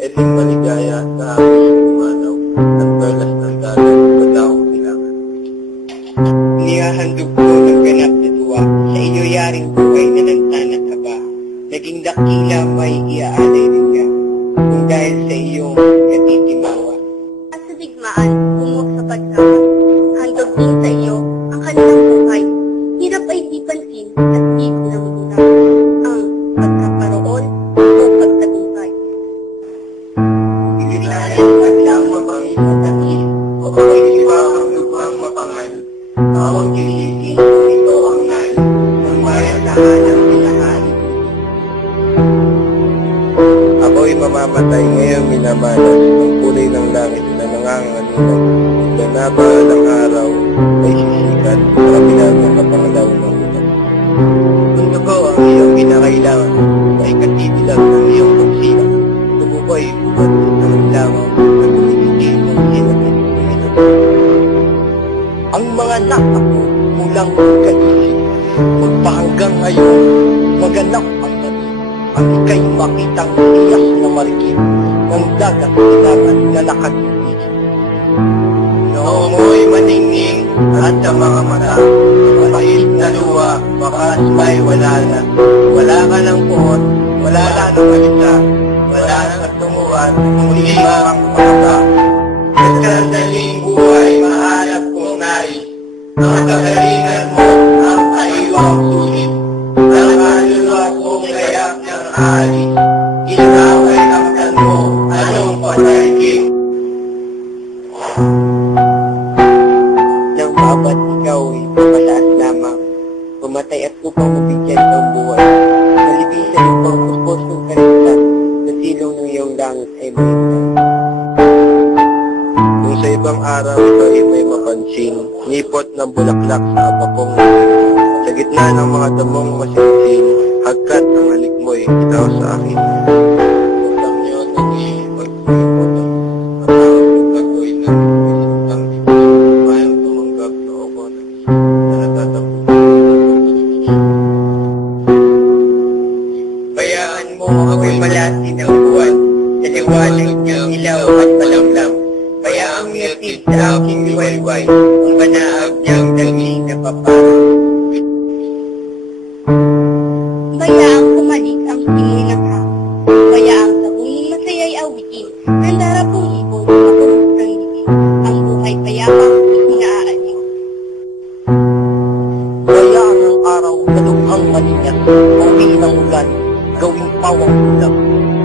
eling maligaya sa aking umanaw at perlas ng dagat sa taong kailangan. Inihahandog ko ng ganap na tuwa sa iyo yaring buhay na lantan at haba. Naging dakila may iaalay rin ka kung dahil sa iyong katitimawa. At sa digmaan, bumuk sa pagsama. Handog din sa iyo ang kanilang buhay. Hirap ay di pansin at di ko namumula. Ang pagkaparoon o pagtagumpay. Ginitayan at lang mapangit na takil o pag-iba ang lupang mapangal. Tawag gilising kung ito ang nal ng bayantahan ng pinahan. Ako'y mamamatay ngayong minamalas ng kulay ng langit na nanganganinag. Ganabalang araw ay sisikat sa kabila ng kapangalaw ng ulan. Kung dugo ang iyong kinakailangan ay katibilang ng iyong pagsilang. Dugo ko ay bukat ng langaw na tumitigil ng sinapit ng ito. Ang mga nakako mulang kaisip, magpahanggang ngayon, maganap ang gabi. Ang ika'y makitang iyas na marikit ng dagat kailangan na nakatibig. Noong mo'y maningning at sa mga mata, mapait na luwa, bakas may wala na. Wala ka ng puot, wala ka ng malita, wala nang tumuan, muli ang pangaba. Nagkandaling buhay, mahanap kong nais, ang kagalingan mo, ang kaiwang sulit, ang kaluluwa kong kayak ng alis, ginaway ang mo, anong patayging. Nang babat ikaw ay papataas lamang, pumatay at upang mabigyan ang buhay. Malibisan upang puspos ng karintan, na silong ng iyong langit ay mahintan. Kung sa ibang araw ito ay may mapansin, nipot ng bulaklak sa abakong sa gitna ng mga damong masinsin, hagkat ang halik mo'y itaw sa akin. Utang niyo ng ipagpipotang, matawag ng kagoy ng isintang ibig, mayang tumanggap na ako na natatapunan. Bayaan mo ako'y malasi ng buwan, sa liwanag ng ilaw at malamlam. Bayaang niyatid sa aking liwayway, ang banaag niyang daging na paparang. Bayaang kumalik ang simoy ng hangin. Bayaang sa unong masaya'y awitin. Ang darapong ibon, makurot ng diin. Ang buhay payapang inaaalin. Bayaang ang araw na lughang maningat, uwi ng ulan, gawing pawang ulam,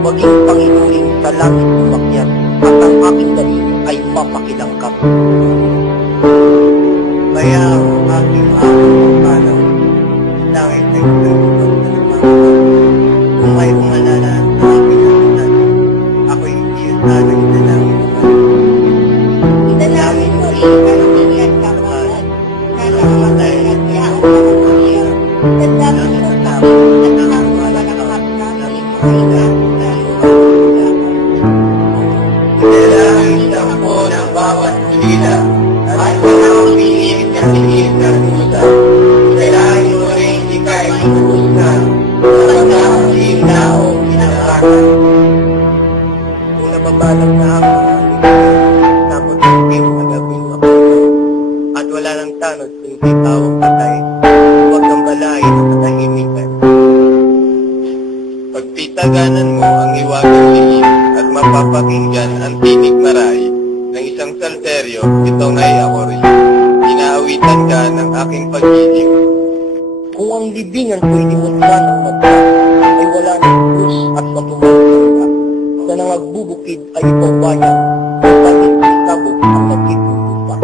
maging panginuling sa langit umakyat, at ang aking daig ay mapakilangkap. Bayaang aking araw panaw, langit ay tulog sa lupa. Kung may umalalaan sa aking halitan, ako'y hindi sa nagdalangin naman. Idalangin ko ang ingat kapalan, na nakamatay at yaong makapangiyar. Tandaan mo sa tao, at ang malakap na ng mga ingat na lupa. Idalangin ako ng bawat ulila, at walang pinig na tingin ng dusa. Kailangan mo rin ika'y magusgan, sa pagkakasin na o kinakakan. Kung nababalak na ang mga ligay, tapos itim na gabing mapagaw, at wala nang tanod kundi tawang patay, huwag kang balayin ang katahimikan. Pagtitaganan mo ang iwagang lihim at mapapakinggan ang tinig maray ng isang salteryo, ito nga'y ako rin. Inaawitan ka ng aking pag-ibig. Kung ang libingan ko'y limutlan ng mata, ay wala ng krus at matumangkang sa nangagbubukid ay ikaw bayan, ang langit ay sabog ang nagtitulupa.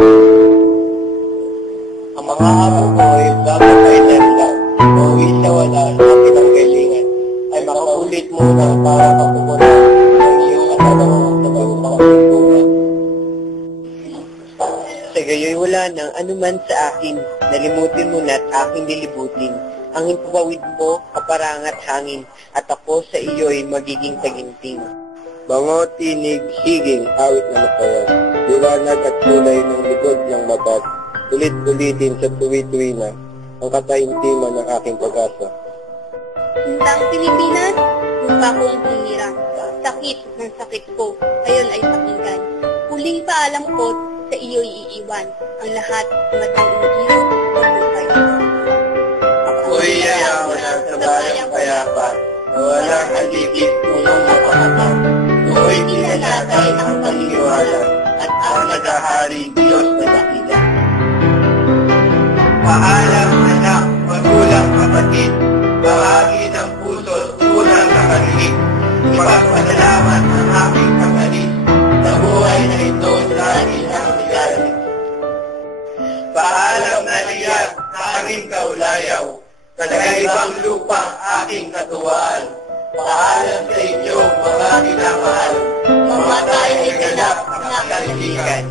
Ang mga amo ko ay bago kay Lemlang, mauwi sa wala sa pinanggalingan, ay makaulit muna para kapumunan ng iyong katawan sa bagong pagkukunan. Sa gayoy wala nang anuman sa akin, nalimutin mo na't aking lilibutin. Ang himpawid mo, kaparangat hangin, at ako sa iyo'y magiging taginting. Bango, tinig, higing, awit na masayaw, liwanag at kulay ng likod ng mabat, ulit-ulitin sa tuwi-tuwi na, ang kataimtiman ng aking pag-asa. Sintang Pilipinas, lupa kong tumira. sakit ng sakit ko, ngayon ay pakinggan. Huling paalam ko sa iyo'y iiwan, ang lahat matang inggiro sa buhay. Ako'y yayaman sa bayang payapa, na walang alipit punong mapakatap. Ako'y pinalatay ang paniniwala, at ang naghahari Diyos na dakila. Paalam anak, magulang kapatid, bahagi ng puso, tunang nakarinig. Ipagpasalamat ang aking kapatid, sa buhay na ito sa akin ang bigay. Paalam na liyan sa aking kaulayaw, sa nagaibang lupang aking katuwaan. Paalam sa inyo, mga minamahal, mamatay ay ganap na kaibigan.